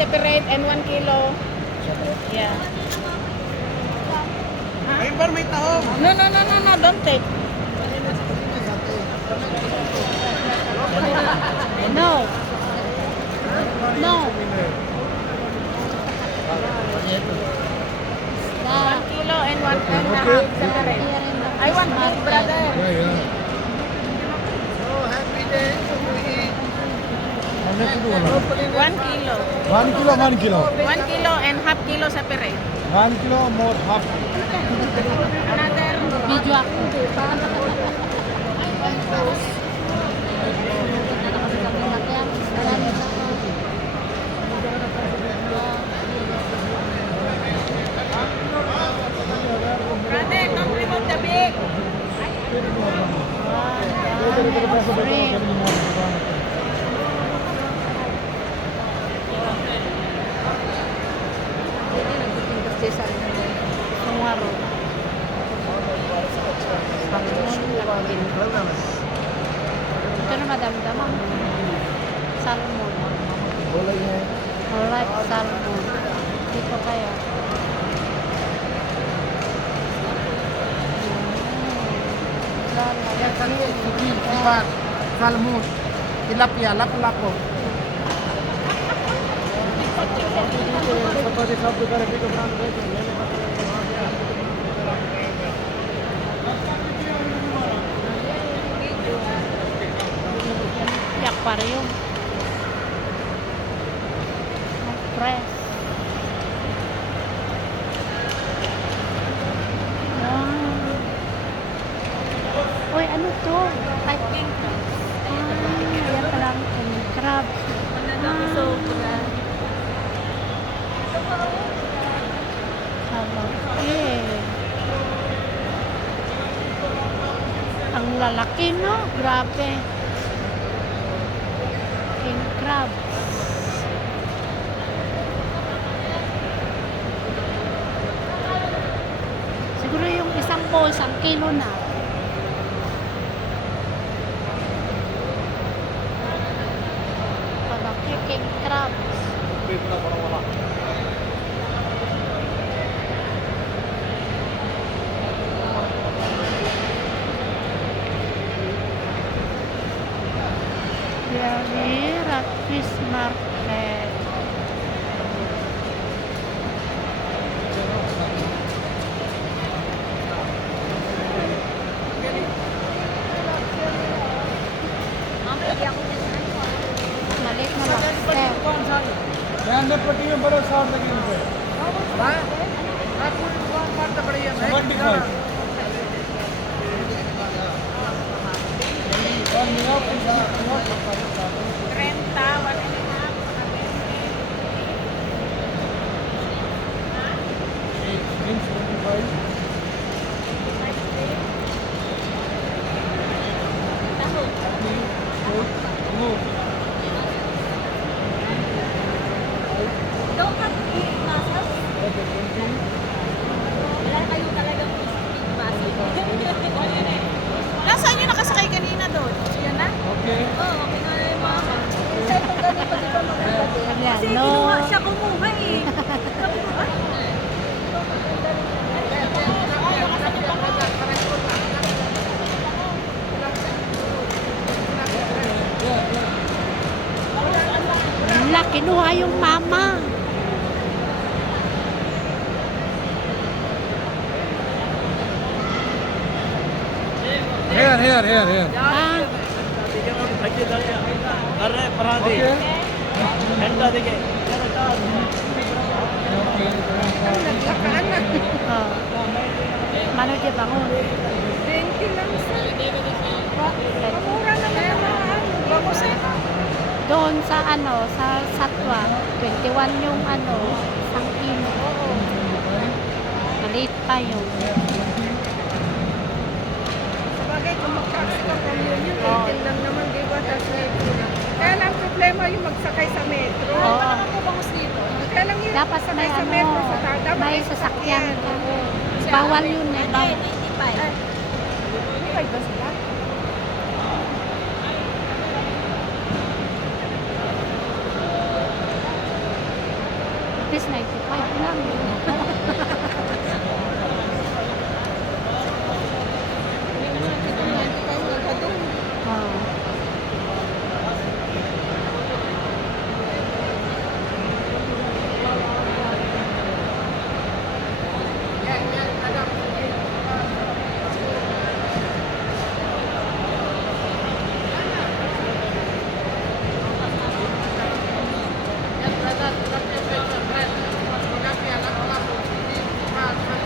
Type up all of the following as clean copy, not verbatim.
separate and 1 kilo. Yeah. Ayun ba may tahong? No, don't take. No. No. 1 kilo and 1.5 separate. I want big, brother. So happy day to eat. 1 kilo. 1 kilo, 1 kilo. 1 kilo and half kilo separate. 1 kilo more half. Another video ako. Brother, don't remove the big. Sungaro. Ito na madam-damang. Salmon. I like salmon. Dito kaya. Salmon, tilapia, lapu-lapu. Aquarium. Fresh. Uy, ano to? I think. Yan palang crab. Ang lalaki, no? Grabe. King crab. Siguro yung isang po, 1 kilo na. Malaki king crab. Yari Fish Market. Maliit na lobster. यहाँ ने पट्टी में बड़ा 60 लगे इनपे। 75। और मेरा 30, 1.5. Don't have to eat muscle. Wala kayo talagang eat muscle. Nasaan yung nakasakay kanina doon? Yan na? Okay. Oo, okay na yung mama. Kasi itong ganito, di ba maganda din? Kasi no. kinuha siya kumuha eh. Wala, kinuha yung mama. Here. Ah, अरे पराठे ठंडा देखे oh. Mano di bangun? 20 lang sa... Mura na kaya mga bangus eh. Doon sa sa Satwa, 21 yung 1 kilo. Maliit pa yun. Sabagay, kung mag-practical communion, Oo. 18 lang naman, di ba? Tapos kaya lang problema yung magsakay sa metro. Oo. Ano po bangus dito? Kaya lang yung Dapat magsakay may sa metro sa dapat may sasakyan ka. Bawal yun eh. Bawal. 95 ba sila? Yes, 95 lang. Oh.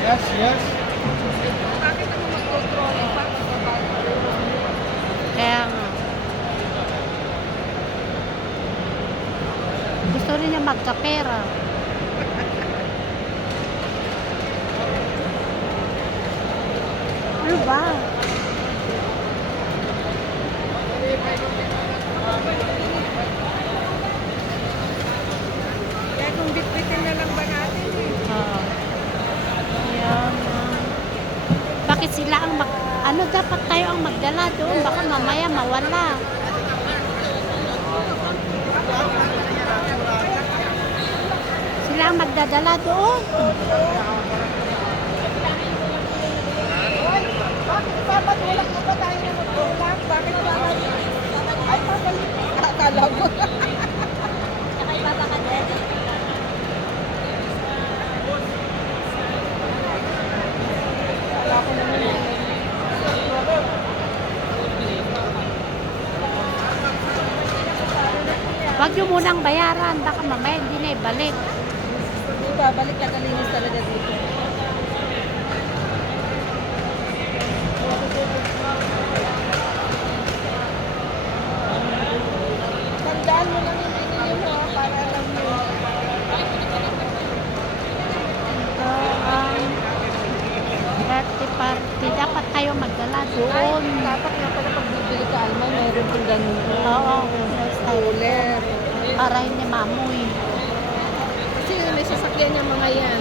Yes, yes. Bakit ako mag-control pa? Kaya nga. Gusto rin niya magkapera. Ano ba? Kaya kung bitbitin na lang ba natin eh. Oo. Ayan. Bakit sila ang ano dapat tayo ang magdala doon? Baka mamaya mawala. Sila ang magdadala doon. Bakit papatulak mo ba tayo na magtulak? Bakit ba? Ay, papalik. Akala ko. Sakay pa ba ka din? Akala ko naman yun. Huwag nyo munang bayaran. Baka mamaya hindi na ibalik. Di ba, balik na kalinis talaga dito. Tandaan mo lang yung binili mo para alam mo. Ito ang birthday party. Dapat tayo magdala doon. Dapat nga pala pag bibili ka, Alma, meron kong ganun. Oo. Cooler. Para hindi mamoy. Kasi may sasakyan yung mga yan.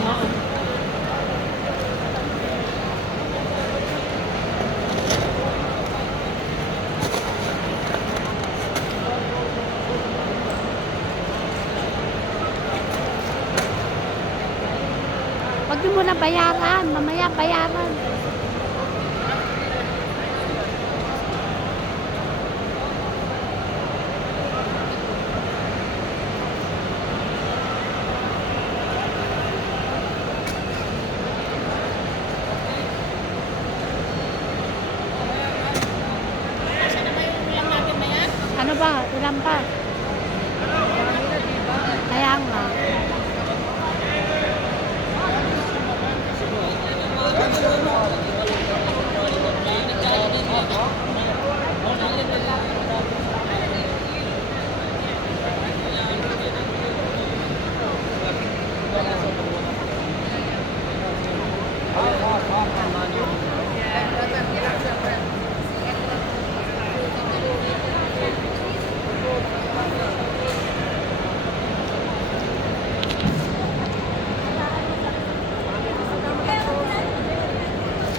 Huwag nyo muna bayaran. Mamaya bayaran. Ano ba? Ilan ba? Kaya nga.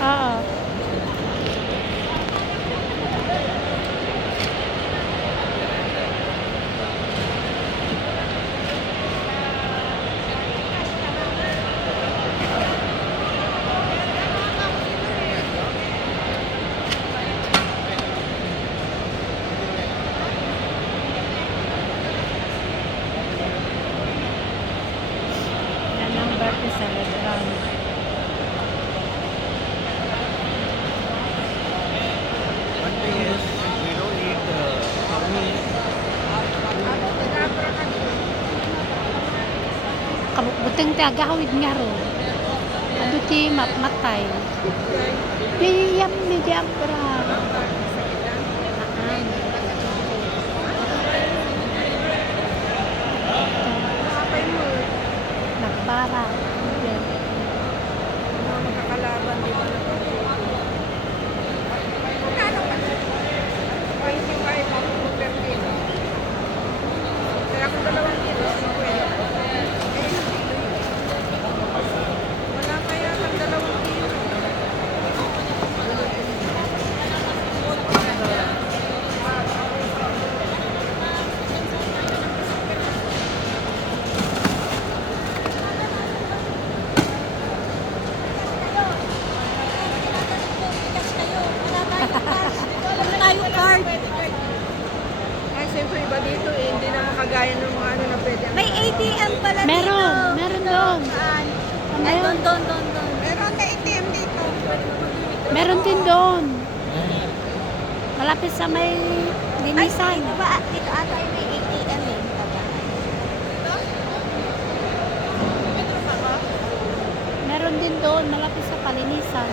Oo. Yan ang birthday celebrant. One thing is, we don't need for me. Kabuting tagahawid nga ro. Ado ti matay. Diyam ni Diabra. Nagbara. Yan. Makakalaban, di ba? Magkano pa? 25 ako per kilo. Kaya kung 2 kilo, 50. Wala kaya kang 2 kilo. ATM pala Meron, dito. meron doon. Saan? Ano Ay, yun? doon. Meron na ATM dito. Meron din doon. Malapit sa may Ay, linisan. dito ba? Dito ata ay may ATM eh. Meron din doon, malapit sa palinisan.